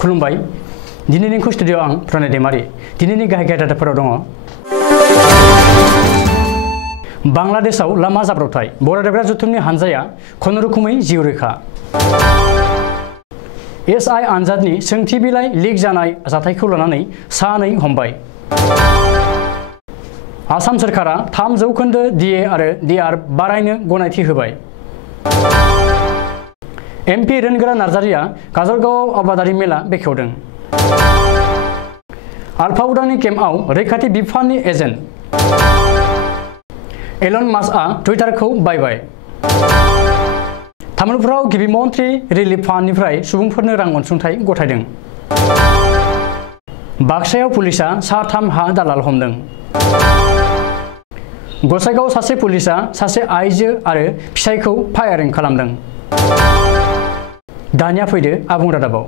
खुलुमबाय दिनैनि स्टुडिअ आं प्रणय दैमारी दिनैनि गाहाय रादाबफोराव दङ बांलादेशआव लामा जाब्रबथाय बरायग्रा जथुमनि हानजाया खुनुरुखुमै जिउ रैखा एसआइ आनजादनि सोंथि बिलाइ लिक जानाय जाथायखौ लानानै सानै हमबाय आसाम सरकारा 3% DA आरो DR बारायनो गनायथि होबाय MP रोनगोरा नार्जारिया काजलगावआव आबादारि मेला बेखेवदों आलफा उदांनि केम्पआव रैखाथि बिफाननि एजेन्ट एलन मास्कआ टुइटारखौ बायबाय तामुलपुराव गिबि मन्त्रि रिलिफ फान्डनिफ्राय सुबुंफोरनो रां अनसुंथाइ गथायदों बाक्सायाव पुलिसआ सा3 हा दालाल हमदों गसाइगाव सासे पुलिसआ सासे आइजो आरो फिसायखौ फायारिं खालामदों दानिया फैदो आबुं रादाबाव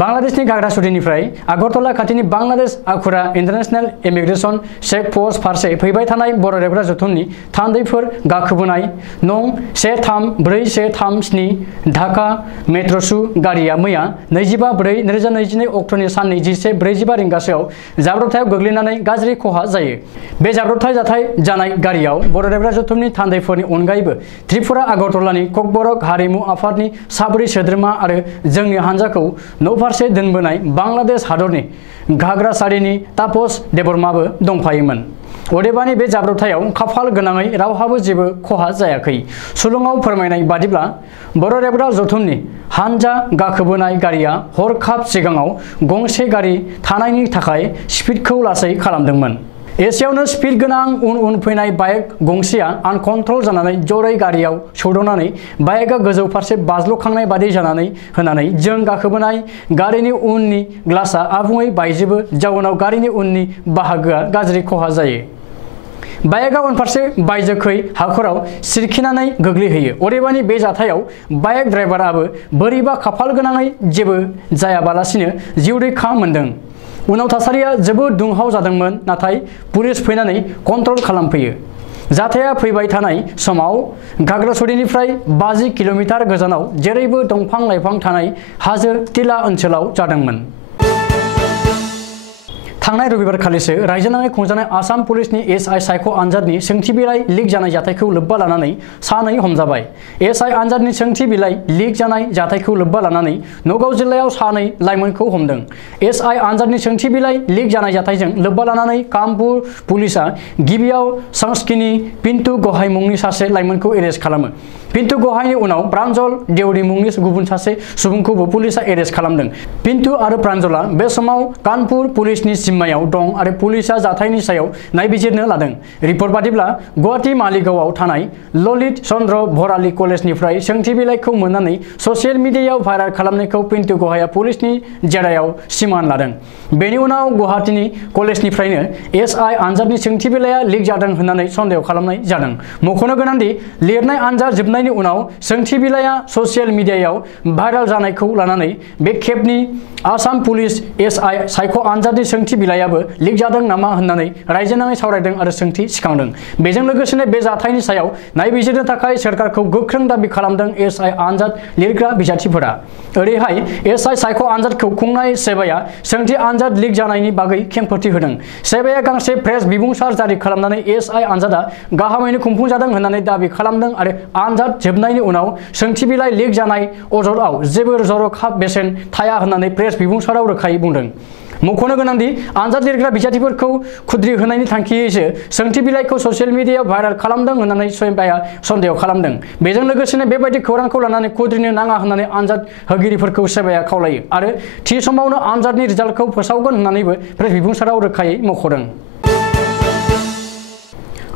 बांलादेशनि गाग्रासुरिनिफ्राय आगरतला खाथिनि Bangladesh Akhaura international immigration check post फारसे फैबाय थानाय बरायग्रा जथुमनि थान्दैफोर गाखोबोनाय नं 13437 ढाका मेट्र'सु गारिया मैया 25/4/2022 अक्ट'नि साननि 11:45 रिंगासोआव जाब्रबथायाव गोग्लैनानै गाज्रि खहा जायो बे जाब्रबथाय जाथाय जानाय गारियाव बरायग्रा जथुमनि थान्दैफोरनि अनगायैबो त्रिपुरा आगरतलानि ककबरक हारिमु आफादनि 4 सोद्रोमा आरो जोंनि हान्जाखौ फारसे दोनबोनाय बांलादेश हादरनि घाग्रासारिनि तापस देबर्माबो दंफायोमोन अदेबानि बे जाब्रबथायाव खाफाल गोनाङै रावहाबो जेबो खहा जायाखै सुलुङाव फोरमायनाय बादिब्ला बरायग्रा जथुमनि हानजा गाखोबोनाय गारिया हरखाब सिगाङाव गंसे गारि थानायनि थाखाय स्पिडखौ लासै खालामदोंमोन एसेयावनो स्पिड गोनां उन फैनाय बाइक गंसेया आनकन्ट्रल जानानै जरै गारियाव सौदावनानै बाइकआ गोजौ फारसे बाज्ल'खांनाय बादि जानानै होनानै जों गाखोबोनाय गारिनि उननि ग्लासआ आबुङै बायजोबो जाउनाव गारिनि उननि बाहागोआ गाज्रि खहा जायो बाइकआ उनफारसे बायजोखै हाखराव सिरखिनानै गोग्लैहैयो अदेबानि बे जाथायाव बाइक ड्राइभाराबो बोरैबा खाफाल गोनाङै जेबो जायाबालासिनो जिउ रैखा मोनदों उनाव थासारिया जोबोद दुंहाव जादोंमोन नाथाय पुलिस फैनानै कन्ट्रल खालामफैयो जाथाया फैबाय थानाय समाव घाग्रासुरिनिफ्राय 50 किल'मिटार गोजानाव जेरैबो दंफां लाइफां थानाय हाजो टिला ओनसोलाव जादोंमोन थांनाय रबिबारखालिसो रायजोनाङै खुंजानाय आसाम पुलिसनि एसआइ सायख' आनजादनि सोंथि बिलाइ लिक जानाय जाथायखौ लोब्बा लानानै सानै हमजाबाय एसआइ आनजादनि सोंथि बिलाइ लिक जानाय जाथायखौ लोब्बा लानानै नगाव जिल्लायाव सानै लाइमोनखौ हमदों एसआइ आनजादनि सोंथि बिलाइ लिक जानाय जाथायजों लोब्बा लानानै कामपुर पुलिसआ गिबियाव संस्किनि पिन्टु गहाय मुंनि सासे लाइमोनखौ एरेस्ट खालामो पिन्टु गहायनि उनाव प्रान्जल देउरि मुंनि गुबुन सासे सुबुंखौबो पुलिसआ एरेस्ट खालामदों पिन्टु आरो प्रान्जला बे समाव कानपुर पुलिसनि जिम्मायाव दं आरो पुलिसआ जाथायनि सायाव नायबिजिरनो लादों रिपर्ट बादिब्ला गुवाहाटी मालिगावआव थानाय ललित चन्द्र भराली कलेजनिफ्राय सोंथि बिलाइखौ मोननानै ससियेल मिडियायाव भाइरेल खालामनायखौ पिन्टु गहाया पुलिसनि जेरायाव सिमान लादों बेनि उनाव गुवाहाटीनि कलेजनिफ्रायनो एसआइ आनजादनि सोंथि बिलाइया लिक जादों होननानै सन्देह खालामनाय जादों मख'नो गोनांदि लिरनाय आनजाद जोबनायनि उनाव सोंथि बिलाइया ससियेल मिडियायाव भाइरेल जानायखौ लानानै बे खेबनि आसाम पुलिस एसआइ सायख' आनजादनि सोंथि बिलाइयाबो लिक जादों नामा होननानै रायजोनाङै सावरायदों आरो सोंथि सिखांदों बेजों लोगोसेनो बे जाथायनि सायाव नायबिजिरनो थाखाय सोरखारखौ गोख्रों दाबि खालामदों एसआइ आनजाद लिरग्रा बिजाथिफोरा ओरैहाय एसआइ सायख' आनजादखौ खुंनाय सेबाया सोंथि आनजाद लिक जानायनि बागै खेंफोरथि होदों सेबाया गांसे प्रेस बिबुंसार जारि खालामनानै एसआइ आनजादा गाहामैनो खुंफुंजादों होननानै दाबि खालामदों आरो आनजाद जोबनायनि उनाव सोंथि बिलाइ लिक जानाय अजदआव जेबो जर'खा बेसेन थाया होननानै प्रेस बिबुंसाराव रोखायै बुंदों मख'नो गोनांदि आनजाद लिरग्रा बिजाथिफोरखौ खुद्रि होनायनि थांखियैसो सोंथि बिलाइखौ ससियेल मिडियायाव भाइरेल खालामदों होननानै सेबाया सन्देह खालामदों बेजों लोगोसेनो बेबायदि खौरांखौ लानानै खुद्रिनो नाङा होननानै आनजाद होगिरिफोरखौ सेबाया खावलायो आरो थि समावनो आनजादनि रिजाल्टखौ फोसावगोन होननानैबो प्रेस बिबुंसाराव रोखायै मख'दों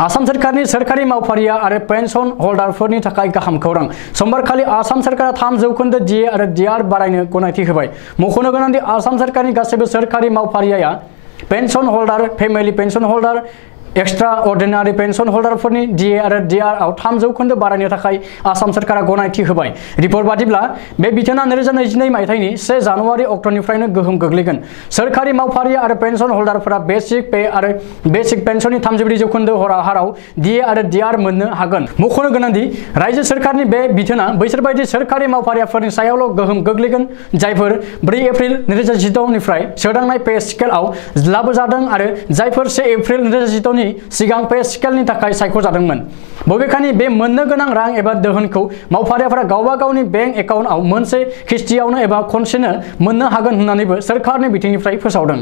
आसाम सरकारनि सोरखारि मावफारिया आरो पेन्सन हल्डारफोरनि थाखाय गाहाम खौरां समबारखालि आसाम सरकारा 3% DA आरो DR बारायनो गनायथि होबाय मख'नो गोनांदि आसाम सरकारनि गासैबो सोरखारि मावफारिया pension holder family pension holder extra ordinary pension हल्डारफोरनि DA आरो DR आव 3% बारायनो थाखाय आसाम सरकारा गनायथि होबाय। रिपर्ट बादिब्ला बे बिथोना 2022 मायथाइनि 1 जानुवारि अक्ट'निफ्रायनो गोहोम गोग्लैगोन। सोरखारि मावफारि आरो पेन्सन हल्डारफोरा बेसिक पे आरो बेसिक पेन्सननि 34% हाराव DA आरो DR मोननो हागोन। मख'नो गोनांदि रायजो सोरखारनि बे बिथोना बैसोर बायदि सोरखारि मावफारियाफोरनि सायावल' गोहोम गोग्लैगोन जायफोर 4 एप्रिल 2016 निफ्राय सोदांनाय पे स्केलआव लाबोजादों आरो जायफोर 1 एप्रिल 2016 नि सिगां पे स्केलनि थाखाय सायख'जादोंमोन। बबेखानि बे मोननो गोनां रां एबा दोहोनखौ मावफारियाफोरा गावबा गावनि बेंक एकाउन्टआव मोनसे किस्तियावनो एबा खनसेनो मोननो हागोन होननानैबो सोरखारनि बिथिंनिफ्राय फोसावदों।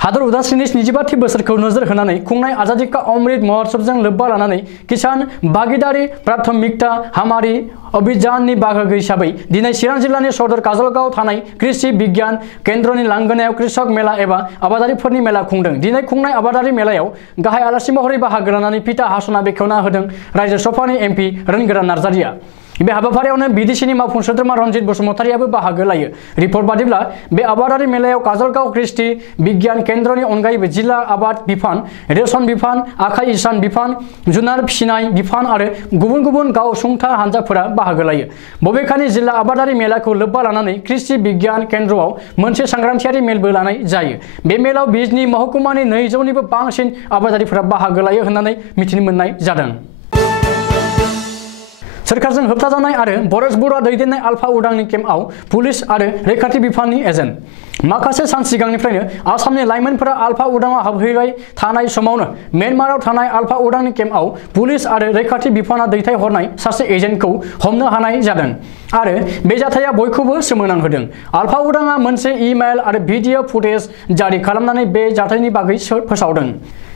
हादर उदांस्रिनि 75थि बोसोरखौ नोजोर होनानै खुंनाय आजादी का अमृत महोत्सवजों लोब्बा लानानै किसान भागीदारी प्राथमिकता हामारि अभियाननि बाहागो हिसाबै दिनै चिरां जिल्लानि सदर काजलगाव थानाय कृषि बिगियान केन्द्रनि लांगोनायाव कृषक मेला एबा आबादारिफोरनि मेला खुंदों। दिनै खुंनाय आबादारि मेलायाव गाहाय आलासि महरै बाहागो लानानै फिथा हास'ना बेखेवना होदों रायजो सभानि MP रोनगोरा नार्जारिया। बे हाबाफारियावनो BDCनि मावफुं सोद्रोमा रनजित बसुमतारियाबो बाहागो लायो। रिपर्ट बादिब्ला बे आबादारि मेलायाव काजलगाव कृषि बिगियान केन्द्रनि अनगायैबो जिल्ला आबाद बिफान, रेशन बिफान, आखाइ इसान बिफान, जुनार फिसिनाय बिफान आरो गुबुन गुबुन गावसुंथा हानजाफोरा बाहागो लायो। बबेखानि जिल्ला आबादारि मेलाखौ लोब्बा लानानै कृषि बिगियान केन्द्रआव मोनसे सांग्रांथियारि मेलबो लानाय जायो। बे मेलाव बिजनी महकुमानि 200निबो बांसिन आबादारिफोरा बाहागो लायो होननानै मिथिनो मोननाय जादों। सोरखारजों होबथाजानाय आरो परेश बरुवा दैदेननाय आलफा उदांनि केम्पआव पुलिस आरो रैखाथि बिफाननि एजेन्ट। माखासे सान सिगांनिफ्रायनो आसामनि लाइमोनफोरा आलफा उदांआव हाबहैबाय थानाय समावनो म्यानमाराव थानाय आलफा उदांनि केम्पआव पुलिस आरो रैखाथि बिफाना दैथायहरनाय सासे एजेन्टखौ हमनो हानाय जादों आरो बे जाथाया बयखौबो सोमोनांहोदों। आलफा उदांआ मोनसे इमेल आरो भिडिअ फुटेज जारि खालामनानै बे जाथायनि बागै फोसावदों।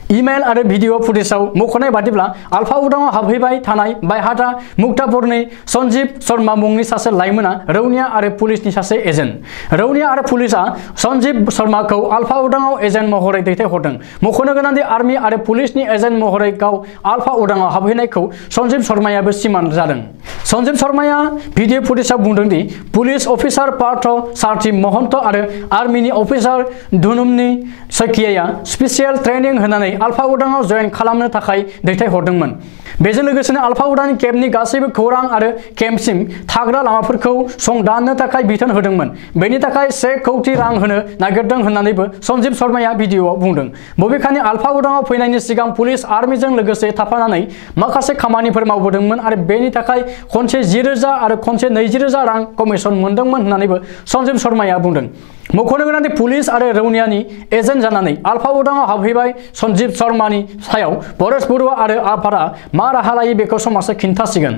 इमेल आरो भिडिअ फुटेजाव मख'नाय बादिब्ला आलफा उदांआव हाबहैबाय थानाय बायहाटा मुक्तापुरनि सन्जीब शर्मा मुंनि सासे लाइमोना रौनिया आरो पुलिसनि सासे एजेन्ट। रौनिया आरो पुलिसआ सन्जीब शर्माखौ आलफा उदांआव एजेन्ट महरै दैथायहरदों। मख'नो गोनांदि आर्मि आरो पुलिसनि एजेन्ट महरै गाव आलफा उदांआव हाबहैनायखौ सन्जीब शर्मायाबो सिमान जादों। सन्जीब शर्माया भिडिअ फुटेजाव बुंदों दि पुलिस अफिसार पार्थ सारथि महन्त आरो आर्मिनि अफिसार धुनुमनि सखियाया स्पेसियेल ट्रेनिं होनानै आलफा उदांआव जयेन खालामनो थाखाय दैथायहरदोंमोन। बेजों लोगोसेनो आलफा उदांनि केम्पनि गासैबो खौरां आरो केम्पसिम थाग्रा लामाफोरखौ संदाननो थाखाय बिथोन होदोंमोन। बेनि थाखाय 1 कौटि रां होनो नागिरदों होननानैबो सन्जीब शर्माया भिडिअआव बुंदों। बबेखानि आलफा उदांआव फैनायनि सिगां पुलिस आर्मिजों लोगोसे थाफानानै माखासे खामानिफोर मावबोदोंमोन आरो बेनि थाखाय खनसे 10,000 आरो खनसे 20,000 रां कमिसन मोनदोंमोन होननानैबो सन्जीब शर्माया बुंदों। मख'नो गोनांदि पुलिस आरो रौनियानि एजेन्ट जानानै आलफा उदांआव हाबहैबाय सन्जीब शर्मानि सायाव परेश बरुवा आरो आफादा मा राहा लायो बेखौ समाजआ खिन्थासिगोन।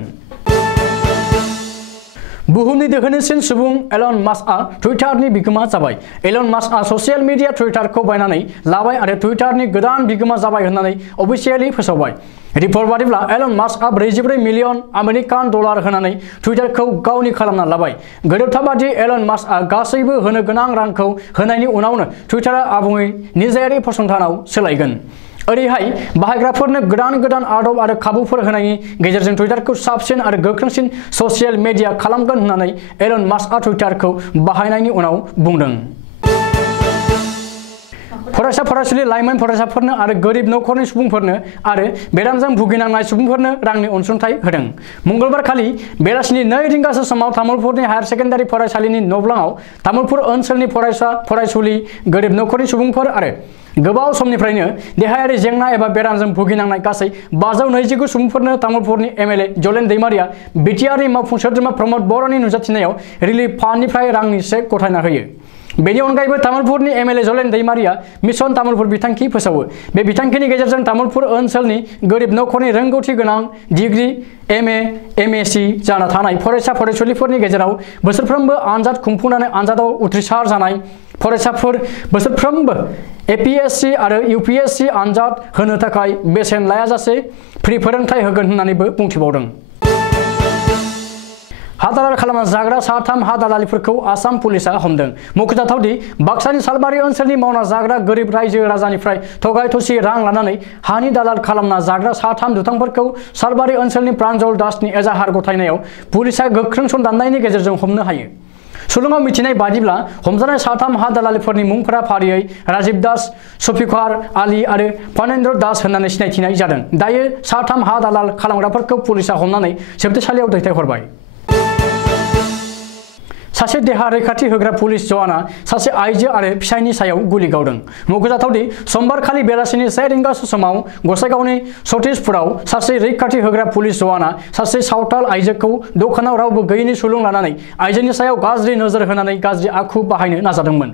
बुहुमनि दोहोनिसिन सुबुं एलन मास्कआ टुइटारनि बिगोमा जाबाय। एलन मास्कआ ससियेल मिडिया टुइटारखौ बायनानै लाबाय आरो टुइटारनि गोदान बिगोमा जाबाय होननानै अफिसियेलि फोसावबाय। रिपर्ट बादिब्ला एलन मास्कआ 44 मिलियन आमेरिकान डलार होनानै टुइटारखौ गावनि खालामना लाबाय। गोरोबथा बादि एलन मास्कआ गासैबो होनो गोनां रांखौ होनायनि उनावनो टुइटारआ आबुङै निजायारि फसंथानाव सोलायगोन। ओरैहाय बाहायग्राफोरनो गोदान आदब आरो खाबुफोर होनायनि गेजेरजों टुइटारखौ साबसिन आरो गोख्रोंसिन ससियेल मिडिया खालामगोन होननानै एलन मास्कआ टुइटारखौ बाहायनायनि उनाव बुंदों। फरायसा फरायसुलि लाइमोन फरायसाफोरनो आरो गोरिब नखरनि सुबुंफोरनो आरो बेरामजों भुगिनांनाय सुबुंफोरनो रांनि अनसुंथाइ होदों। मंगलबार खालि बेलासिनि 2 रिंगासो समाव तामुलपुरनि हायार सेकेन्डारि फरायसालिनि नब्लाङाव तामुलपुर ओनसोलनि फरायसा फरायसुलि गोरिब नखरनि सुबुंफोर आरो गोबाव समनिफ्रायनो देहायारि जेंना एबा बेरामजों भुगिनांनाय गासै 529 सुबुंफोरनो तामुलपुरनि MLA जलेन दैमारिया बिटिआरनि मावफुं सोद्रोमा प्रमद बर'नि नुजाथिनायाव रिलिफ फान्डनिफ्राय रांनि चेक गथायना होयो। बेनि अनगायैबो तामुलपुरनि MLA जलेन दैमारिया मिशन तामुलपुर बिथांखि फोसावो। बे बिथांखिनि गेजेरजों तामुलपुर ओनसोलनि गोरिब नखरनि रोंगौथि गोनां डिग्री MA MSc जाना थानाय फरायसा फरायसुलिफोरनि गेजेराव बोसोरफ्रोमबो आनजाद खुंफुंनानै आनजादाव उथ्रिसार जानाय फरायसाफोर बोसोरफ्रोमबो APSC आरो UPSC आनजाद होनो थाखाय बेसेन लायाजासे फ्रि फोरोंथाय होगोन होननानैबो बुंथिबावदों। हा दालाल खालामना जाग्रा सा 3 हा दालालिफोरखौ आसाम पुलिसआ हमदों। मख'जाथावदि बाक्सानि सालबारि ओनसोलनि मावना जाग्रा गोरिब रायजो राजानिफ्राय थगाय थसि रां लानानै हानि दालाल खालामना जाग्रा सा 3 दुथांफोरखौ सालबारि ओनसोलनि प्रान्जल दासनि एजाहार गथायनायाव पुलिसआ गोख्रों सनदाननायनि गेजेरजों हमनो हायो। सुलुङाव मिथिनाय बादिब्ला हमजानाय साथाम हा दालालिफोरनि मुंफोरा फारियै राजीव दास, शफिकार आली आरो फनेन्द्र दास होननानै सिनायथिनाय जादों। दायो साथाम हा दालाल खालामग्राफोरखौ पुलिसा हमनानै जोबथेसालियाव दैथायहरबाय। सासे देहा रैखाथि होग्रा पुलिस जवाना सासे आइजो आरो फिसायनि सायाव गुलि गावदों। मख'जाथावदि समबारखालि बेलासिनि 1 रिंगा समाव गसाइगावनि सतीशपुराव सासे रैखाथि होग्रा पुलिस जवाना सासे सावताल आइजोखौ दखानाव रावबो गैयैनि सुलुं लानानै आइजोनि सायाव गाज्रि नोजोर होनानै गाज्रि आखु बाहायनो नाजादोंमोन।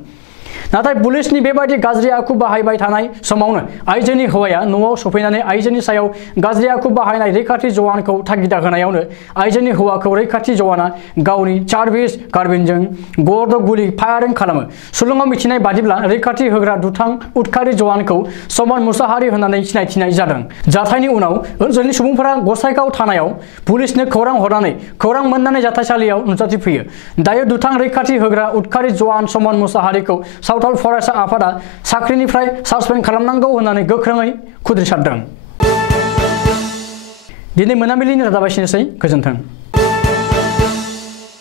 नाथाय पुलिसनि बेबायदि गाज्रि आखु बाहायबाय थानाय समावनो आइजोनि हौवाया न'आव सफैनानै आइजोनि सायाव गाज्रि आखु बाहायनाय रैखाथि जवानखौ तागिदा होनायावनो आइजोनि हौवाखौ रैखाथि जवाना गावनि चार्भिस कार्बिनजों गरद' गुलि फायारिं खालामो। सुलुङाव मिथिनाय बादिब्ला रैखाथि होग्रा दुथां उदखारि जवानखौ समान मुसाहारि होननानै सिनायथिनाय जादों। जाथायनि उनाव ओनसोलनि सुबुंफोरा गसाइगाव थानायाव पुलिसनो खौरां हरनानै खौरां मोननानै जाथायसालियाव नुजाथिफैयो। दायो दुथां रैखाथि होग्रा उदखारि जवान समान मुसाहारिखौ सावथाल फरायसा आफादा साख्रिनिफ्राय सासपेन्ड खालामनांगौ होननानै गोख्रोङै खुद्रिसारदों। दिनै मोनाबिलिनि रादाबा एसेनोसै। गोजोन्थों।